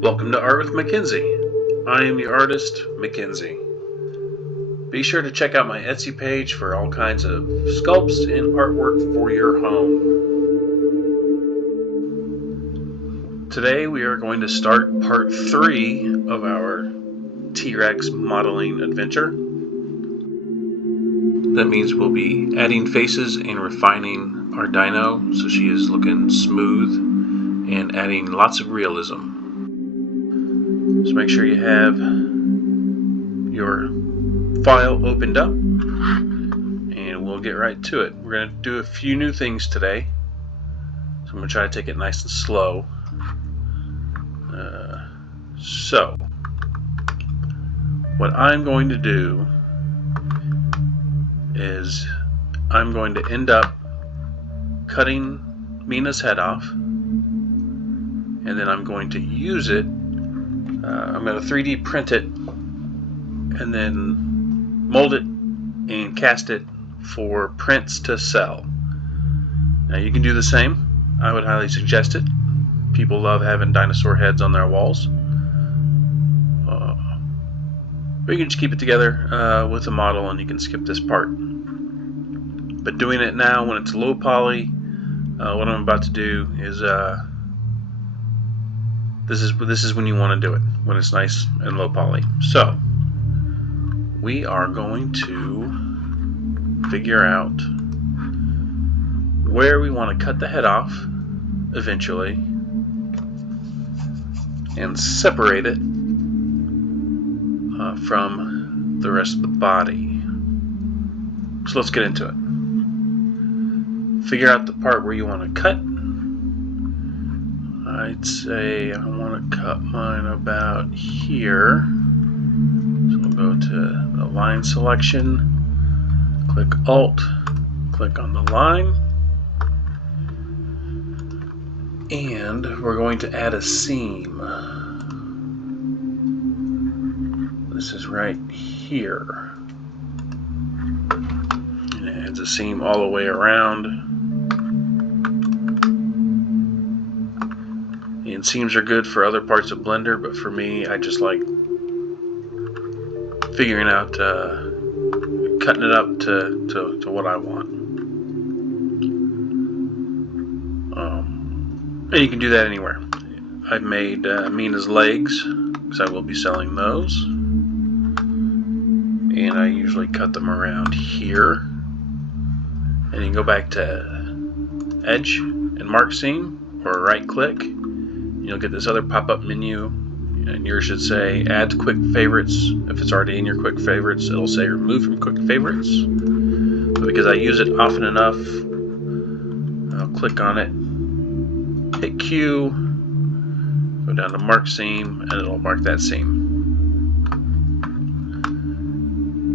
Welcome to Art with Mackenzie. I am the artist, Mackenzie. Be sure to check out my Etsy page for all kinds of sculpts and artwork for your home. Today we are going to start part 3 of our T-Rex modeling adventure. That means we'll be adding faces and refining our dino so she is looking smooth and adding lots of realism. So make sure you have your file opened up and we'll get right to it. We're going to do a few new things today, so I'm going to try to take it nice and slow. So what I'm going to do is I'm going to end up cutting Mina's head off, and then I'm going to use it. I'm going to 3D print it and then mold it and cast it for prints to sell. Now you can do the same. I would highly suggest it. People love having dinosaur heads on their walls. Or you can just keep it together with a model and you can skip this part. But doing it now when it's low poly, what I'm about to do is this is when you want to do it, when it's nice and low poly. So we are going to figure out where we want to cut the head off eventually and separate it from the rest of the body. So let's get into it. Figure out the part where you want to cut. I'd say I want to cut mine about here. So we'll go to the line selection, click Alt, click on the line, and we're going to add a seam. This is right here. And it adds a seam all the way around. And seams are good for other parts of Blender, but for me, I just like figuring out, cutting it up to what I want. And you can do that anywhere. I've made Mina's legs, because I will be selling those. And I usually cut them around here. And you can go back to Edge and Mark Seam, or right click. You'll get this other pop-up menu, and yours should say Add Quick Favorites. If it's already in your Quick Favorites, it'll say Remove from Quick Favorites. But because I use it often enough, I'll click on it, hit Q, go down to Mark Seam, and it'll mark that seam.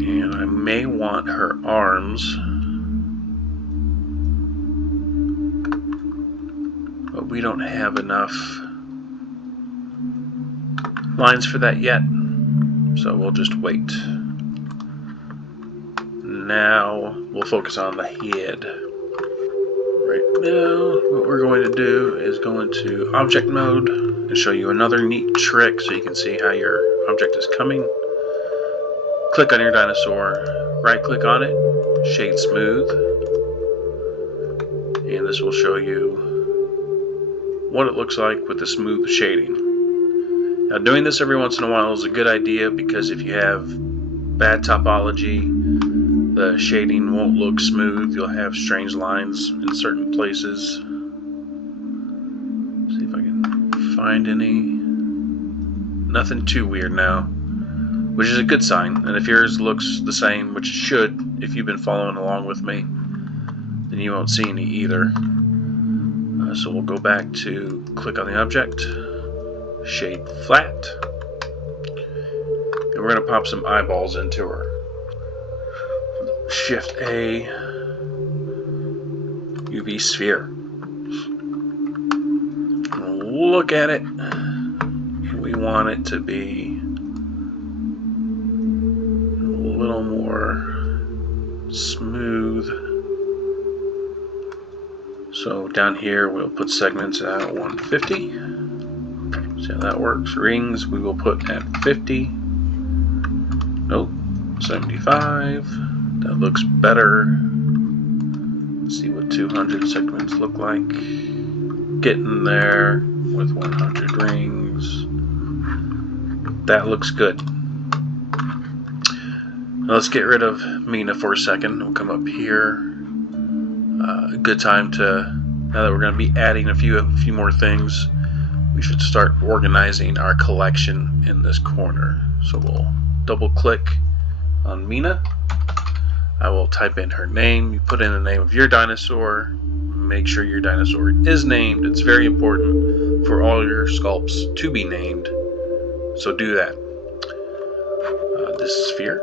And I may want her arms, but we don't have enough lines for that yet, so we'll just wait. Now we'll focus on the head. Right now what we're going to do is go into object mode and show you another neat trick so you can see how your object is coming. Click on your dinosaur, right click on it, shade smooth, and this will show you what it looks like with the smooth shading. Now doing this every once in a while is a good idea, because if you have bad topology, the shading won't look smooth. You'll have strange lines in certain places. Let's see if I can find any. Nothing too weird now, which is a good sign. And if yours looks the same, which it should, if you've been following along with me, then you won't see any either. So we'll go back to click on the object, shade flat, and we're going to pop some eyeballs into her. Shift A, UV sphere. We'll look at it, and we want it to be a little more smooth. So down here we'll put segments at 150. See how that works. Rings we will put at 50. Nope, 75. That looks better. Let's see what 200 segments look like. Getting there with 100 rings. That looks good. Now let's get rid of Mina for a second. We'll come up here. A good time to, now that we're going to be adding a few more things, we should start organizing our collection in this corner. So we'll double click on Mina. I will type in her name. You put in the name of your dinosaur. Make sure your dinosaur is named. It's very important for all your sculpts to be named. So do that. This sphere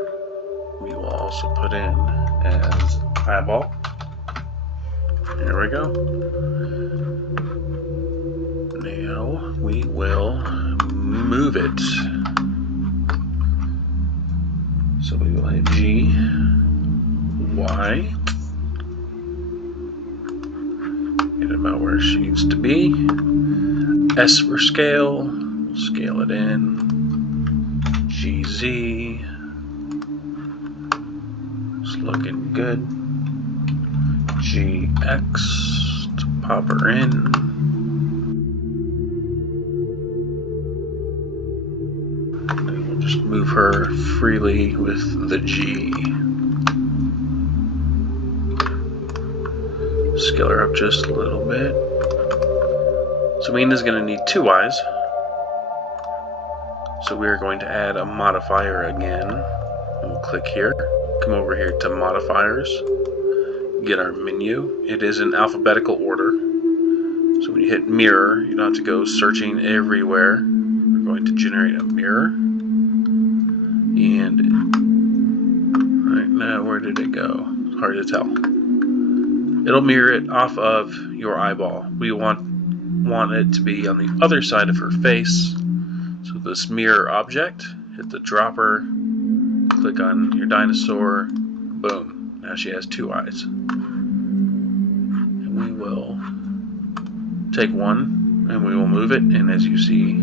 we will also put in as eyeball. There we go. Now we will move it. So we will hit G, Y, get about where she needs to be. S for scale, we'll scale it in. GZ, it's looking good. GX to pop her in. And then we'll just move her freely with the G. Scale her up just a little bit. So Mina's going to need 2 eyes. So we are going to add a modifier again. We'll click here, come over here to modifiers, get our menu. It is in alphabetical order. So when you hit mirror, you don't have to go searching everywhere. We're going to generate a mirror. And right now, where did it go? It's hard to tell. It'll mirror it off of your eyeball. We want it to be on the other side of her face. So this mirror object, hit the dropper, click on your dinosaur, boom. Now she has 2 eyes. And we will take one and we will move it, and as you see,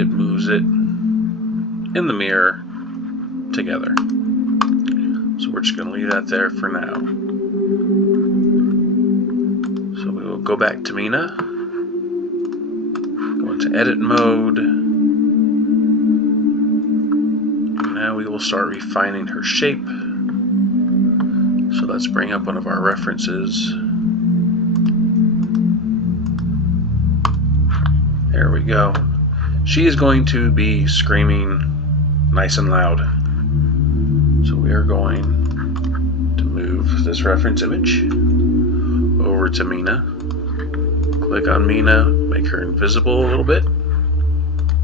it moves it in the mirror together. So we're just going to leave that there for now. So we will go back to Mina, go into edit mode, and now we will start refining her shape. So let's bring up one of our references. There we go. She is going to be screaming nice and loud. So we are going to move this reference image over to Mina. Click on Mina, make her invisible a little bit.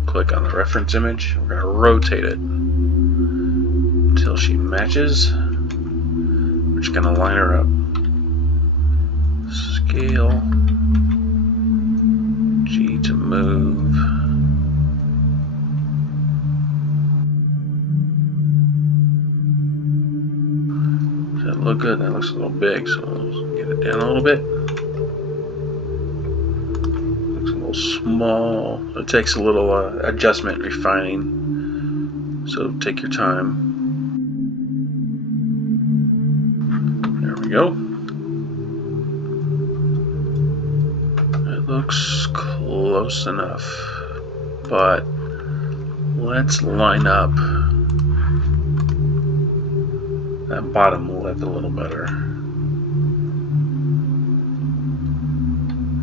Click on the reference image. We're going to rotate it until she matches. We're just going to line her up. Scale. G to move. Does that look good? That looks a little big, so let's get it down a little bit. Looks a little small. It takes a little adjustment, refining. So take your time. There we go. It looks close enough, but let's line up that bottom lip a little better.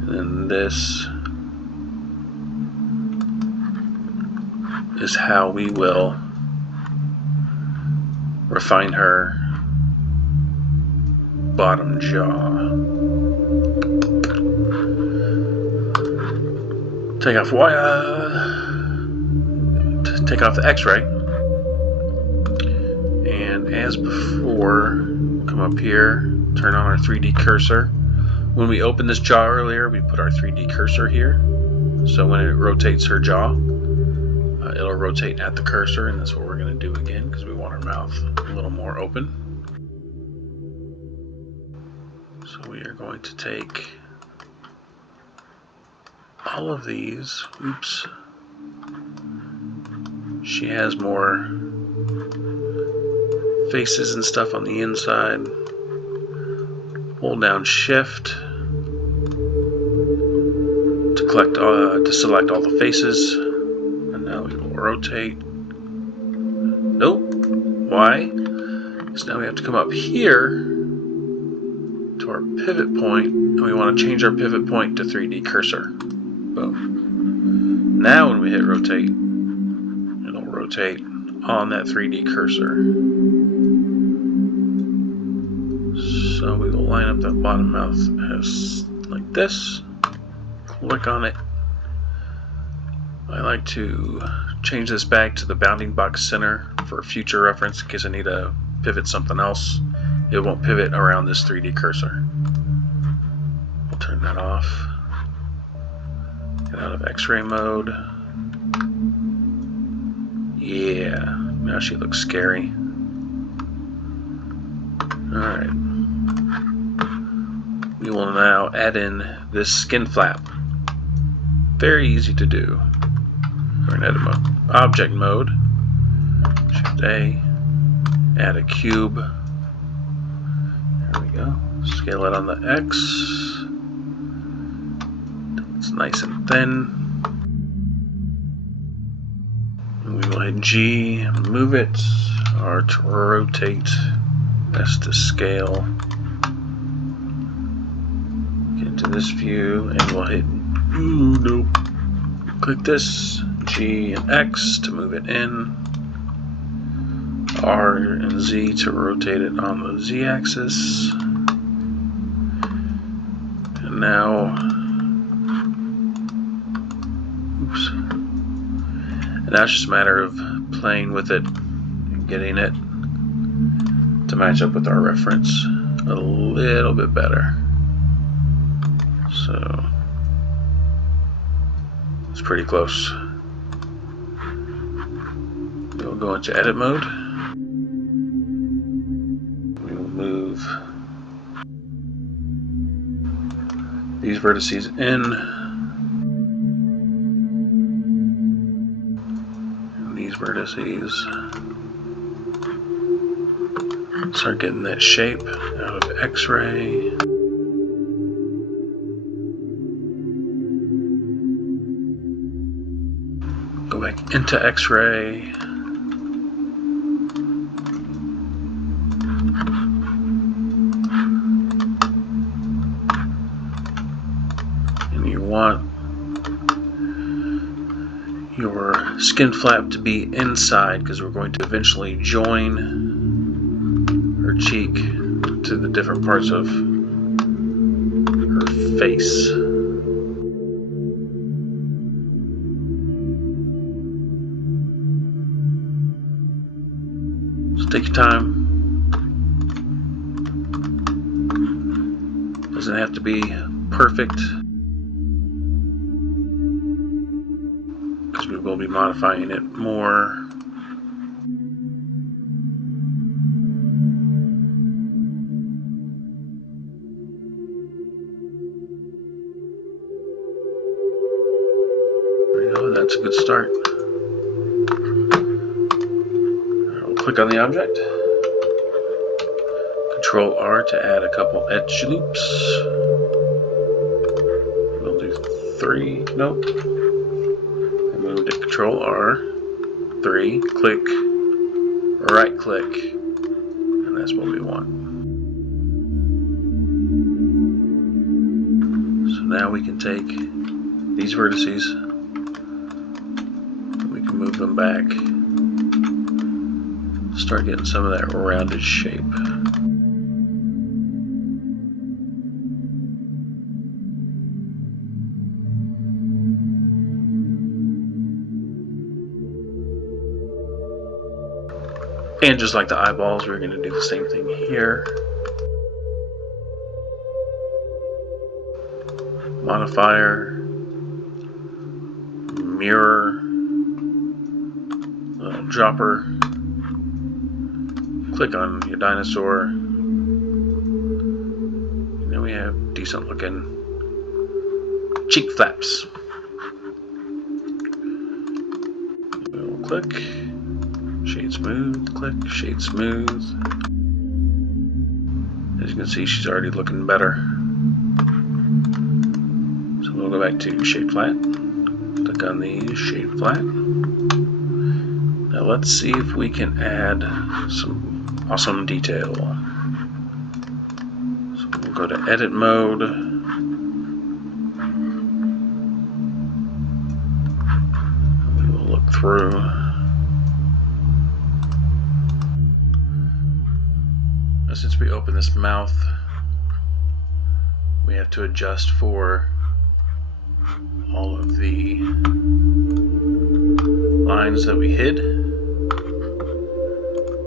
And then this is how we will refine her bottom jaw. Take off take off the X-ray, and as before, come up here, turn on our 3D cursor. When we opened this jaw earlier, we put our 3D cursor here, so when it rotates her jaw, it'll rotate at the cursor, and that's what we're going to do again because we want our mouth a little more open. So we are going to take all of these. Oops. She has more faces and stuff on the inside. Hold down Shift to select all the faces. And now we will rotate. Nope. Why? Because now we have to come up here to our pivot point, and we want to change our pivot point to 3D cursor. Boom. Now when we hit rotate, it'll rotate on that 3D cursor. So we will line up that bottom mouth as like this. Click on it. I like to change this back to the bounding box center for future reference in case I need to pivot something else. It won't pivot around this 3D cursor. We'll turn that off. Get out of X-ray mode. Yeah, now she looks scary. Alright. We will now add in this skin flap. Very easy to do. We're in edit mode. Object mode. Shift A. Add a cube. There we go. Scale it on the X. It's nice and thin. And we will hit G and move it. R to rotate. S to scale. Get into this view and we'll hit nope. Click this, G and X to move it in, R and Z to rotate it on the Z axis. And now, oops. And now it's just a matter of playing with it and getting it to match up with our reference a little bit better. So it's pretty close. We'll go into edit mode. We will move these vertices in. And these vertices. Start getting that shape out of X-ray. Go back into X-ray. And you want your skin flap to be inside because we're going to eventually join her cheek to the different parts of her face. Take your time. Doesn't have to be perfect because we will be modifying it more. There we go, that's a good start. Click on the object, Control R to add a couple edge loops. We'll do 3, nope. And move to Control R, 3, click, right click, and that's what we want. So now we can take these vertices, and we can move them back. Start getting some of that rounded shape. And just like the eyeballs, we're going to do the same thing here. Modifier, mirror, little dropper. Click on your dinosaur. And then we have decent looking cheek flaps. click, shade smooth, click, shade smooth. As you can see, she's already looking better. So we'll go back to shade flat, click on the shade flat. Now let's see if we can add some awesome detail. So we'll go to edit mode. We will look through. Now since we opened this mouth, we have to adjust for all of the lines that we hid.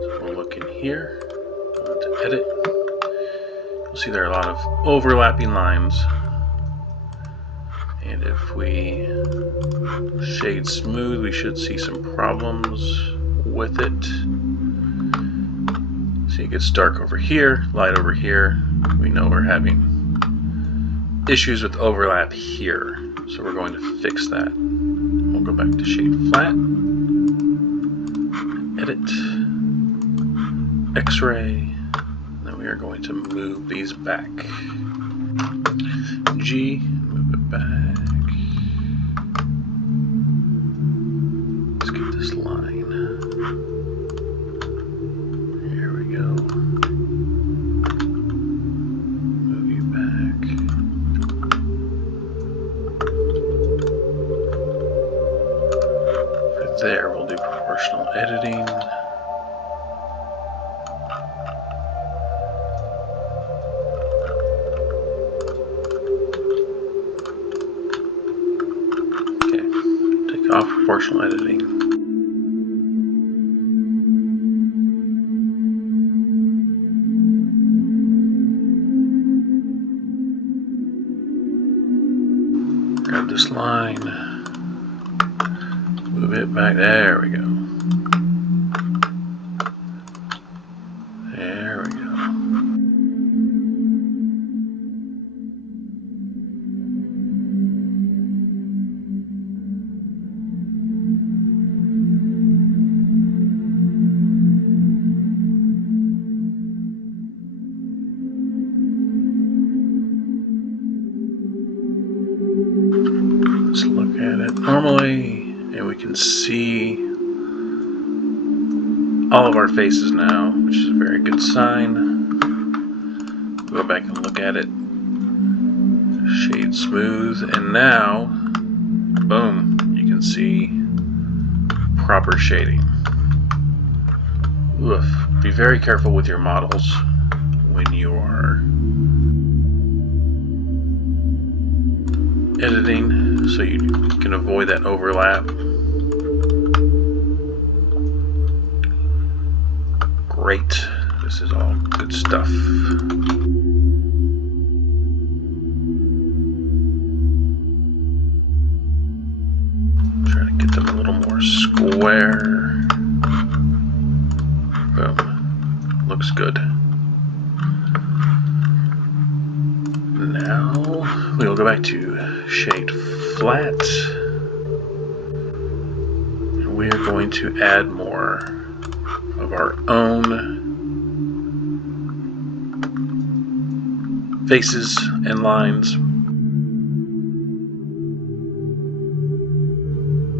So we'll look in here, go to edit. You'll see there are a lot of overlapping lines. And if we shade smooth, we should see some problems with it. See, it gets dark over here, light over here. We know we're having issues with overlap here. So we're going to fix that. We'll go back to shade flat, edit, X-ray, then we are going to move these back. G, move it back. Let's get this line. Here we go. Move you back. There, we'll do proportional editing. Okay, take off proportional editing. Grab this line. Move it back. There we go. There we go. Let's look at it normally. And we can see all of our faces now, which is a very good sign. Go back and look at it. Shade smooth, and now, boom, you can see proper shading. Oof. Be very careful with your models when you are editing, so you can avoid that overlap. Great. This is all good stuff. Try to get them a little more square. Boom. Looks good. Now we'll go back to shade flat. And we are going to add more of our own faces and lines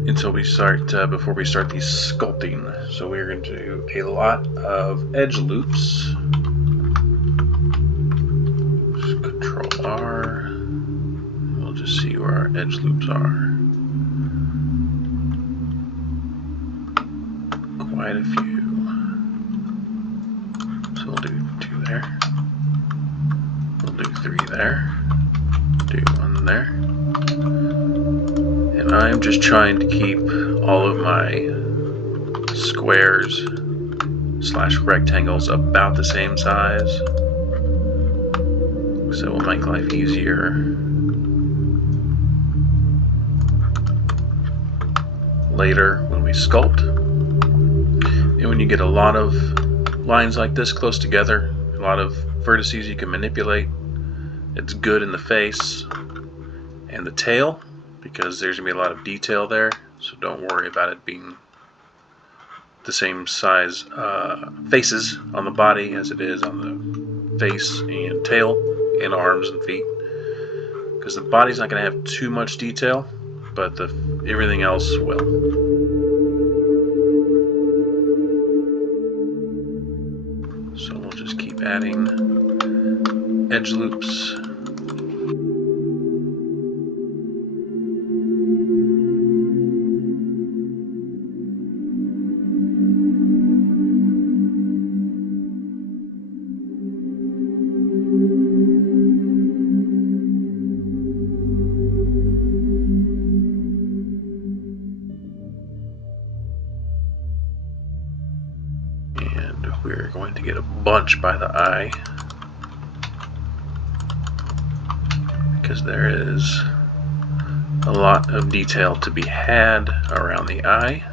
until we start, before we start the sculpting. So we're going to do a lot of edge loops. Just Control R. We'll just see where our edge loops are. Quite a few. So we'll do 2 there. We'll do 3 there. Do 1 there. And I'm just trying to keep all of my squares / rectangles about the same size. So it will make life easier. Later when we sculpt. And when you get a lot of lines like this close together, a lot of vertices you can manipulate, it's good in the face and the tail, because there's going to be a lot of detail there, so don't worry about it being the same size faces on the body as it is on the face and tail and arms and feet, because the body's not going to have too much detail, but everything else will. So we'll just keep adding edge loops. We're going to get a bunch by the eye, because there is a lot of detail to be had around the eye.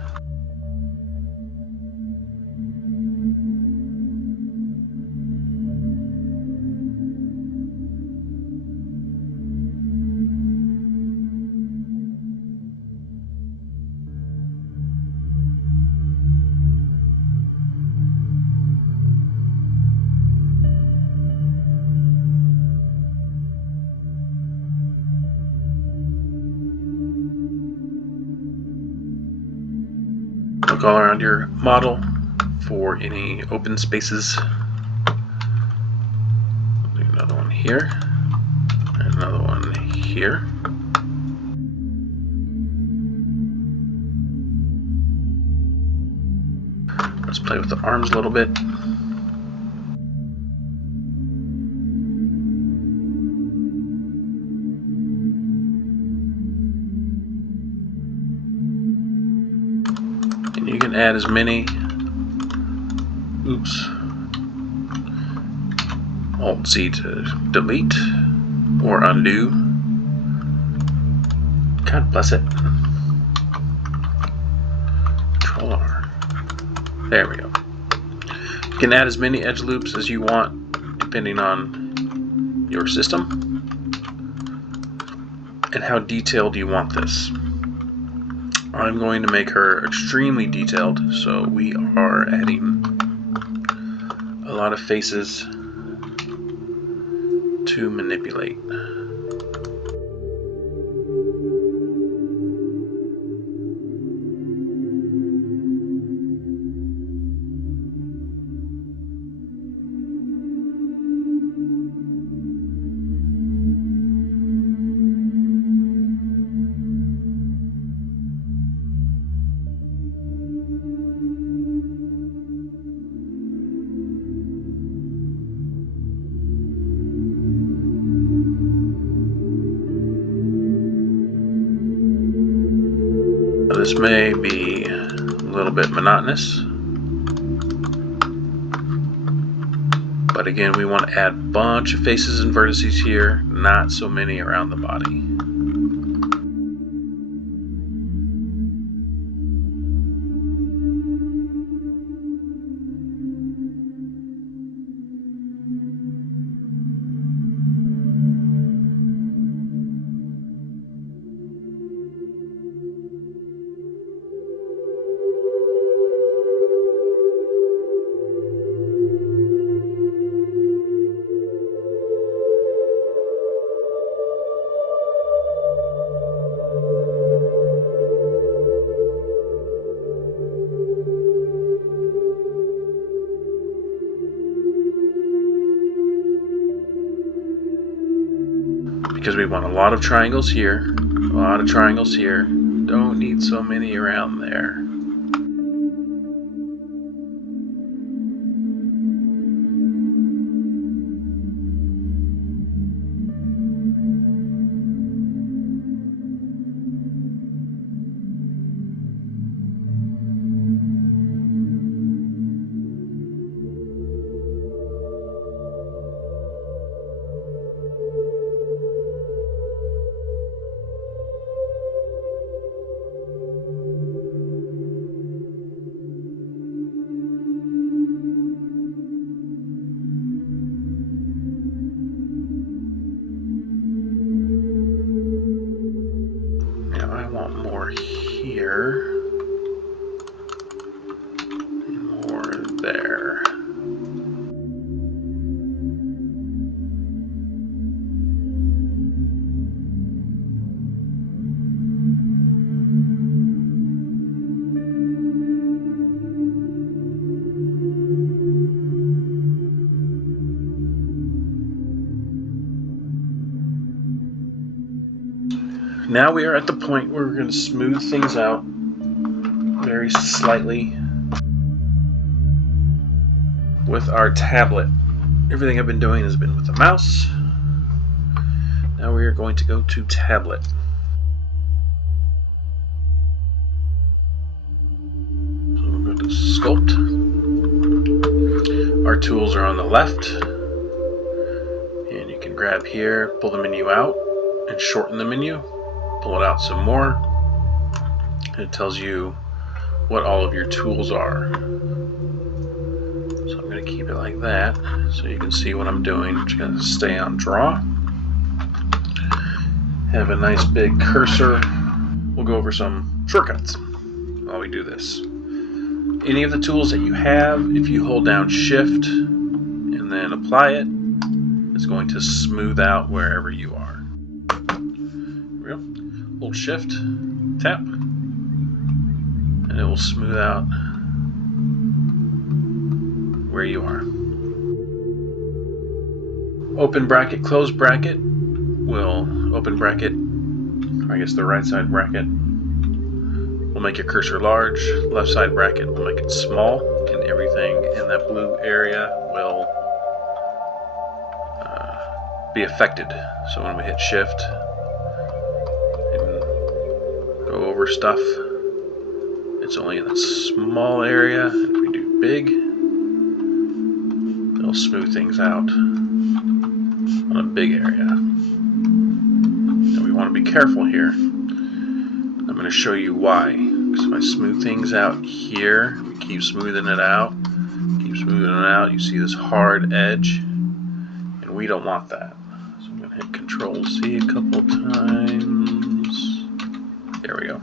Look all around your model for any open spaces. Do another one here, and another one here. Let's play with the arms a little bit. And you can add as many, Alt-Z to delete or undo. God bless it. Control-R. There we go. You can add as many edge loops as you want depending on your system and how detailed you want this. I'm going to make her extremely detailed, so we are adding a lot of faces to manipulate. This may be a little bit monotonous, but again, we want to add a bunch of faces and vertices here, not so many around the body. Because we want a lot of triangles here, a lot of triangles here. Don't need so many around there. More here. Now we are at the point where we're going to smooth things out very slightly with our tablet. Everything I've been doing has been with the mouse. Now we are going to go to tablet. So we'll go to Sculpt. Our tools are on the left. And you can grab here, pull the menu out, and shorten the menu. Pull it out some more. And it tells you what all of your tools are. So I'm going to keep it like that so you can see what I'm doing. I'm just going to stay on draw. Have a nice big cursor. We'll go over some shortcuts while we do this. Any of the tools that you have, if you hold down Shift and then apply it, it's going to smooth out wherever you are. Here we go. Hold Shift, tap, and it will smooth out where you are. Open bracket, close bracket will open bracket, I guess the right side bracket will make your cursor large, left side bracket will make it small, and everything in that blue area will be affected. So when we hit Shift and go over stuff, it's only in that small area. If we do big, it'll smooth things out on a big area. And we want to be careful here. I'm going to show you why. Because if I smooth things out here, we keep smoothing it out, you see this hard edge, and we don't want that. So I'm going to hit Control C a couple times. There we go.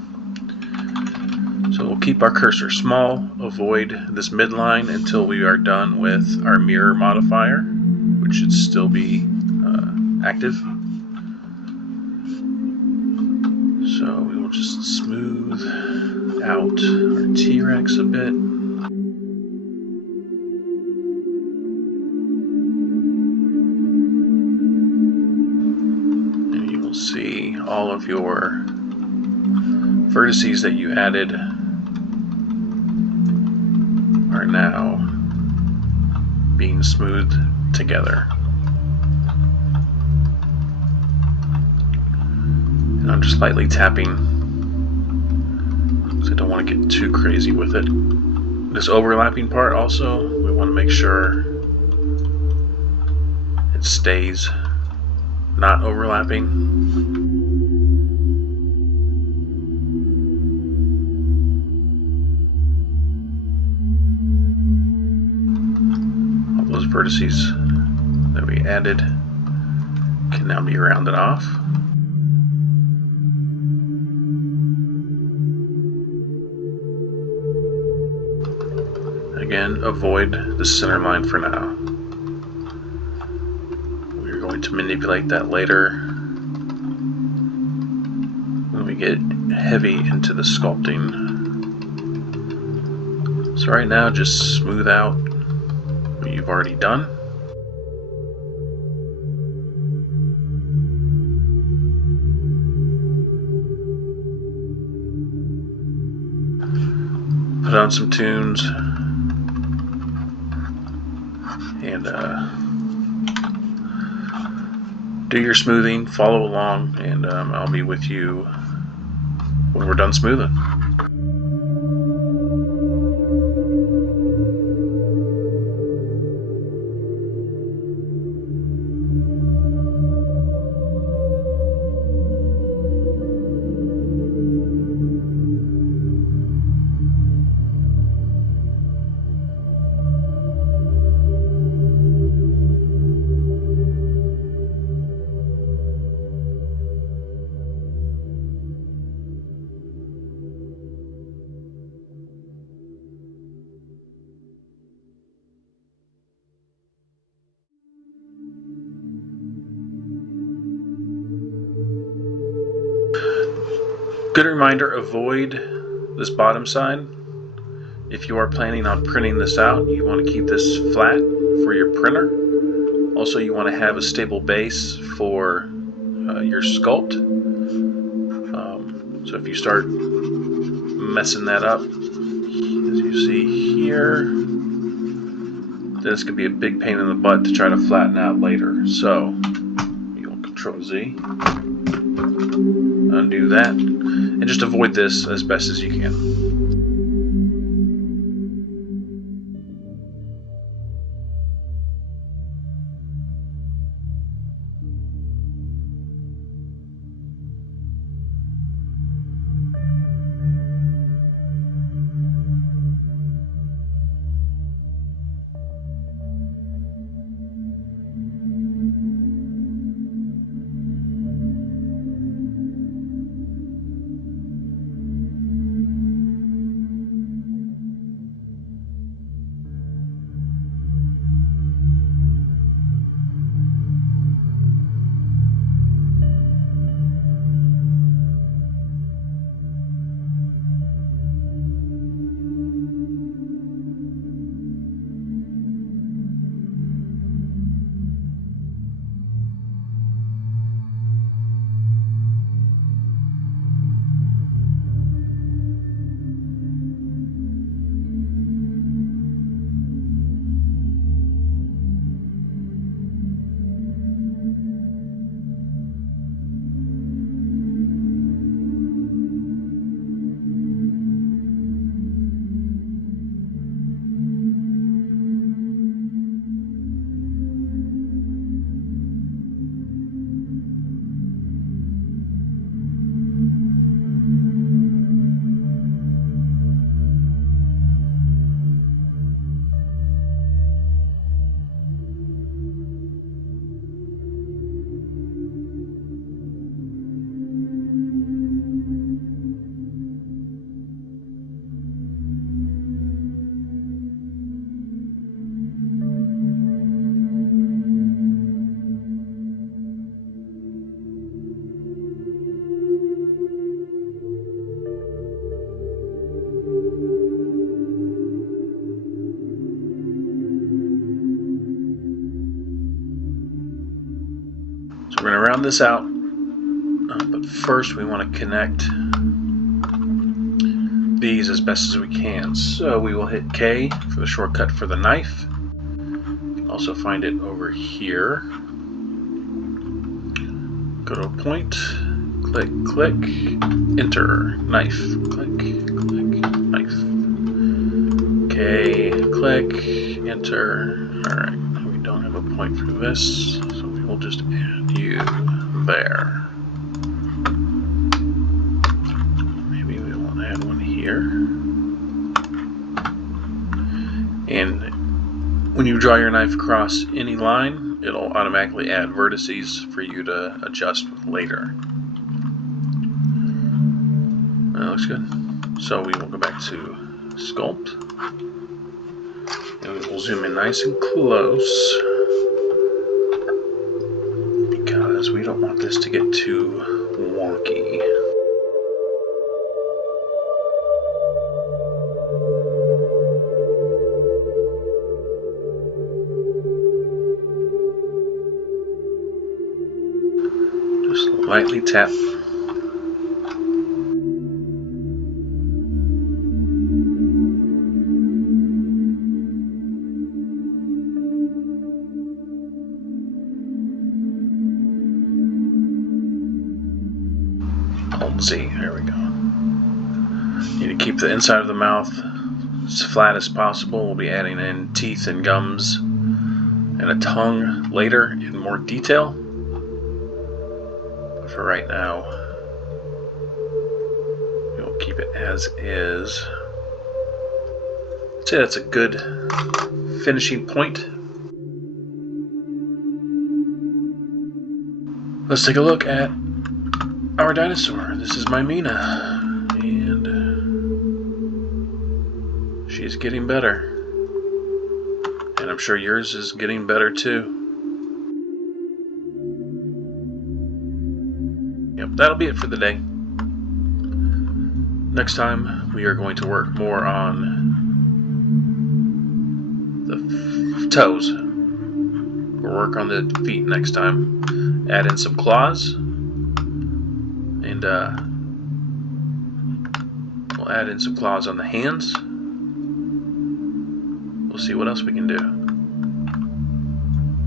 So we'll keep our cursor small, avoid this midline until we are done with our mirror modifier, which should still be active. So we will just smooth out our T-Rex a bit. And you will see all of your vertices that you added are now being smoothed together. And I'm just lightly tapping because I don't want to get too crazy with it. This overlapping part also, we want to make sure it stays not overlapping. Those vertices that we added can now be rounded off. Again, avoid the center line for now. We're going to manipulate that later when we get heavy into the sculpting. So right now, just smooth out what you've already done. Put on some tunes and do your smoothing, follow along, and I'll be with you when we're done smoothing. Good reminder, avoid this bottom side. If you are planning on printing this out, you want to keep this flat for your printer. Also, you want to have a stable base for your sculpt. So if you start messing that up, as you see here, this could be a big pain in the butt to try to flatten out later. So you'll Control Z, undo that, and just avoid this as best as you can. So we're going to round this out, but first we want to connect these as best as we can. So we will hit K for the shortcut for the knife. You can also find it over here. Go to a point, click, click, enter, knife, click, click, knife. K, click, enter. Alright, we don't have a point for this, so we will just add you there. Maybe we want to add one here. And when you draw your knife across any line, it'll automatically add vertices for you to adjust later. That looks good. So we will go back to Sculpt, and we will zoom in nice and close because we don't want this to get too wonky. Just lightly tap. Hold Z, there we go. You need to keep the inside of the mouth as flat as possible. We'll be adding in teeth and gums and a tongue later in more detail. But for right now, we'll keep it as is. I'd say that's a good finishing point. Let's take a look at our dinosaur. This is my Mina, and she's getting better. And I'm sure yours is getting better too. Yep, that'll be it for the day. Next time, we are going to work more on the toes. We'll work on the feet next time. Add in some claws. And We'll add in some claws on the hands. We'll see what else we can do.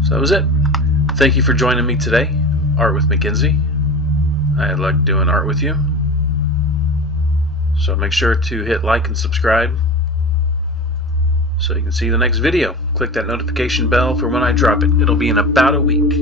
So that was it. Thank you for joining me today. Art with Mackenzie. I like doing art with you. So make sure to hit like and subscribe so you can see the next video. Click that notification bell for when I drop it. It'll be in about a week.